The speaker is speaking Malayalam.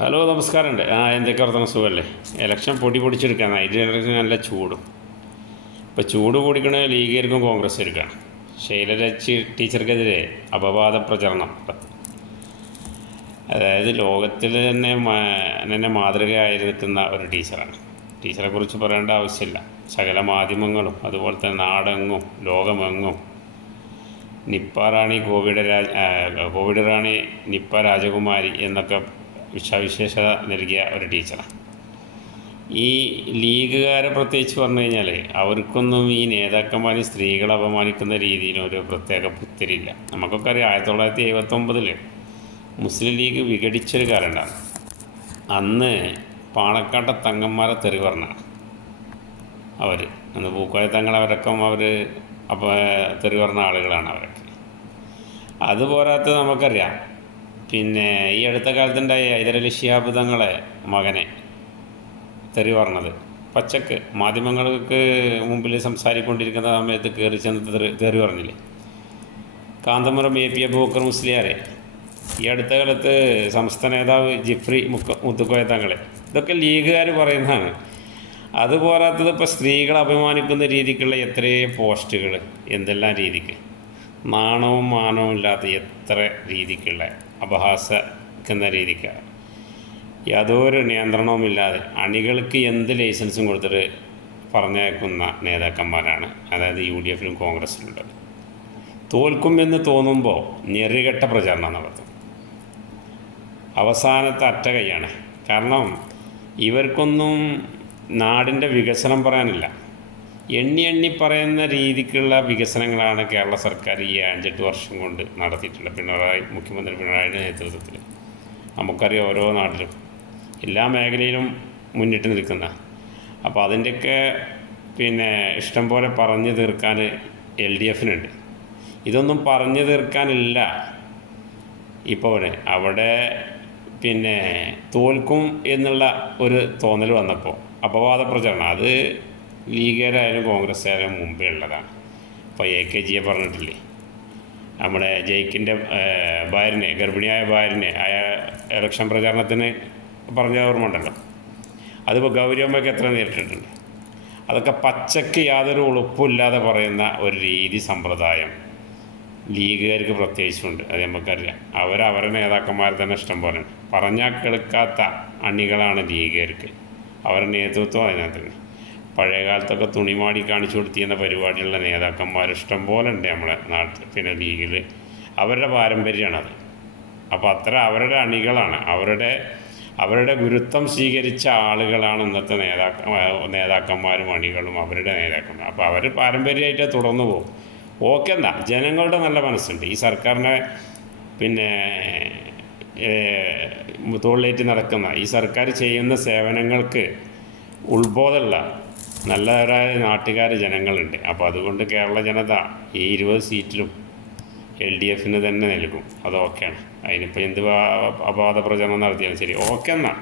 ഹലോ നമസ്കാരമുണ്ട്. എന്തൊക്കെ വർത്തമാനം, സുഖമല്ലേ? ഇലക്ഷൻ പൊടിച്ചെടുക്കാൻ അതിന് നല്ല ചൂടും. ഇപ്പോൾ ചൂട് കൂടിക്കണ ലീഗുകാർക്കും കോൺഗ്രസ്സുകാർക്കാണ്. ശൈലജ ടീച്ചർക്കെതിരെ അപവാദ പ്രചരണം. അതായത് ലോകത്തിൽ തന്നെ മാതൃകയായി നിൽക്കുന്ന ഒരു ടീച്ചറാണ്. ടീച്ചറെക്കുറിച്ച് പറയേണ്ട ആവശ്യമില്ല. സകല മാധ്യമങ്ങളും അതുപോലെ തന്നെ നാടെങ്ങും ലോകമെങ്ങും കോവിഡ് റാണി നിപ്പ രാജകുമാരി എന്നൊക്കെ വിശേഷത നൽകിയ ഒരു ടീച്ചറാണ്. ഈ ലീഗുകാരെ പ്രത്യേകിച്ച് പറഞ്ഞു കഴിഞ്ഞാൽ അവർക്കൊന്നും ഈ നേതാക്കന്മാർ സ്ത്രീകളെ അപമാനിക്കുന്ന രീതിയിൽ ഒരു പ്രത്യേക പുത്തിരില്ല. നമുക്കൊക്കെ അറിയാം, 1979 മുസ്ലിം ലീഗ് വിഘടിച്ചൊരു കാലമുണ്ടാണ്. അന്ന് പാണക്കാട്ടെ തങ്ങന്മാരെ തെറി പറഞ്ഞാണ് അവർ. അന്ന് പൂക്കോയ തങ്ങൾ അവരൊക്കെ തെറി പറഞ്ഞ ആളുകളാണ് അവരൊക്കെ. അതുപോരാത്ത നമുക്കറിയാം, പിന്നെ ഈ അടുത്ത കാലത്തുണ്ടായ ഹൈദരലി ശിഹാബ് തങ്ങളെ മകനെ തെറി പറഞ്ഞത് പച്ചക്ക് മാധ്യമങ്ങൾക്ക് മുമ്പിൽ സംസാരിക്കൊണ്ടിരിക്കുന്ന സമയത്ത് കയറി ചെന്ന് തെറി പറഞ്ഞില്ലേ. കാന്തപുരം AP അബൂബക്കർ മുസ്ലിയാരെ, ഈ അടുത്ത കാലത്ത് സംസ്ഥാന നേതാവ് ജിഫ്രി മുത്തുക്കോയ തങ്ങളെ, ഇതൊക്കെ ലീഗുകാർ പറയുന്നതാണ്. അതുപോരാത്തത് ഇപ്പോൾ സ്ത്രീകളെ അഭിമാനിക്കുന്ന രീതിക്കുള്ള എത്രയോ പോസ്റ്റുകൾ, എന്തെല്ലാം രീതിക്ക് നാണവും മാനവും ഇല്ലാത്ത എത്ര രീതിക്കുള്ള അപഹാസിക്കുന്ന രീതിക്ക് യാതൊരു നിയന്ത്രണവുമില്ലാതെ അണികൾക്ക് എന്ത് ലൈസൻസും കൊടുത്തിട്ട് പറഞ്ഞേക്കുന്ന നേതാക്കന്മാരാണ്, അതായത് UDFിലും കോൺഗ്രസ്സിലുള്ളത്. തോൽക്കുമെന്ന് തോന്നുമ്പോൾ ഞെറികെട്ട പ്രചാരണം നടത്തും. അവസാനത്തെ അറ്റ കൈയാണ്. കാരണം ഇവർക്കൊന്നും നാടിൻ്റെ വികസനം പറയാനില്ല. എണ്ണി പറയുന്ന രീതിക്കുള്ള വികസനങ്ങളാണ് കേരള സർക്കാർ ഈ 5-8 വർഷം കൊണ്ട് നടത്തിയിട്ടുള്ളത്. മുഖ്യമന്ത്രി പിണറായിയുടെ നേതൃത്വത്തിൽ നമുക്കറിയാം, ഓരോ നാട്ടിലും എല്ലാ മേഖലയിലും മുന്നിട്ട് നിൽക്കുന്ന. അപ്പോൾ അതിൻ്റെയൊക്കെ ഇഷ്ടം പോലെ പറഞ്ഞു തീർക്കാൻ LDFനുണ്ട്. ഇതൊന്നും പറഞ്ഞു തീർക്കാനില്ല. ഇപ്പോൾ അവിടെ തോൽക്കും എന്നുള്ള ഒരു തോന്നൽ വന്നപ്പോൾ അപവാദ പ്രചരണം, അത് ലീഗുകാരായാലും കോൺഗ്രസ്സുകാരും മുമ്പേ ഉള്ളതാണ്. ഇപ്പോൾ AKജിയെ പറഞ്ഞിട്ടില്ലേ, നമ്മുടെ ജയിക്കിൻ്റെ ഭാര്യനെ, ഗർഭിണിയായ ഭാര്യനെ ഇലക്ഷൻ പ്രചാരണത്തിന് പറഞ്ഞ ഓർമ്മ ഉണ്ടല്ലോ. അതിപ്പോൾ ഗൗരിയമ്മയ്ക്ക് എത്ര നേരിട്ടിട്ടുണ്ട്. അതൊക്കെ പച്ചയ്ക്ക് യാതൊരു ഉളുപ്പില്ലാതെ പറയുന്ന ഒരു രീതി സമ്പ്രദായം ലീഗുകാർക്ക് പ്രത്യേകിച്ചുണ്ട്. അത് നമുക്കറിയാം. അവരവരുടെ നേതാക്കന്മാരെ തന്നെ ഇഷ്ടം പോലെ പറഞ്ഞാൽ കേൾക്കാത്ത അണികളാണ് ലീഗുകാർക്ക്. അവരുടെ നേതൃത്വം അതിനകത്ത് പഴയ കാലത്തൊക്കെ തുണിമാടി കാണിച്ചു കൊടുത്തിരുന്ന പരിപാടിയുള്ള നേതാക്കന്മാർ ഇഷ്ടം പോലെ ഉണ്ട് നമ്മുടെ നാട്ടിൽ. ലീഗിൽ അവരുടെ പാരമ്പര്യമാണത്. അപ്പോൾ അവരുടെ അണികളാണ്, അവരുടെ ഗുരുത്വം സ്വീകരിച്ച ആളുകളാണ് ഇന്നത്തെ നേതാക്കന്മാരും അണികളും അവരുടെ നേതാക്കന്മാർ. അപ്പോൾ അവർ പാരമ്പര്യമായിട്ട് തുടർന്നു പോകും. ഓക്കെ എന്നാ, ജനങ്ങളുടെ നല്ല മനസ്സുണ്ട്. ഈ സർക്കാരിനെ തോളിലേറ്റ് നടക്കുന്ന ഈ സർക്കാർ ചെയ്യുന്ന സേവനങ്ങൾക്ക് ഉത്ബോധമുള്ള നല്ലവരായ നാട്ടുകാർ ജനങ്ങളുണ്ട്. അപ്പോൾ അതുകൊണ്ട് കേരള ജനത ഈ 20 സീറ്റിലും LDFന് തന്നെ നൽകും. അത് ഓക്കെയാണ്. അതിനിപ്പോൾ എന്ത് അപവാദ പ്രചരണം നടത്തിയാലും ശരി, ഓക്കെ എന്നാ.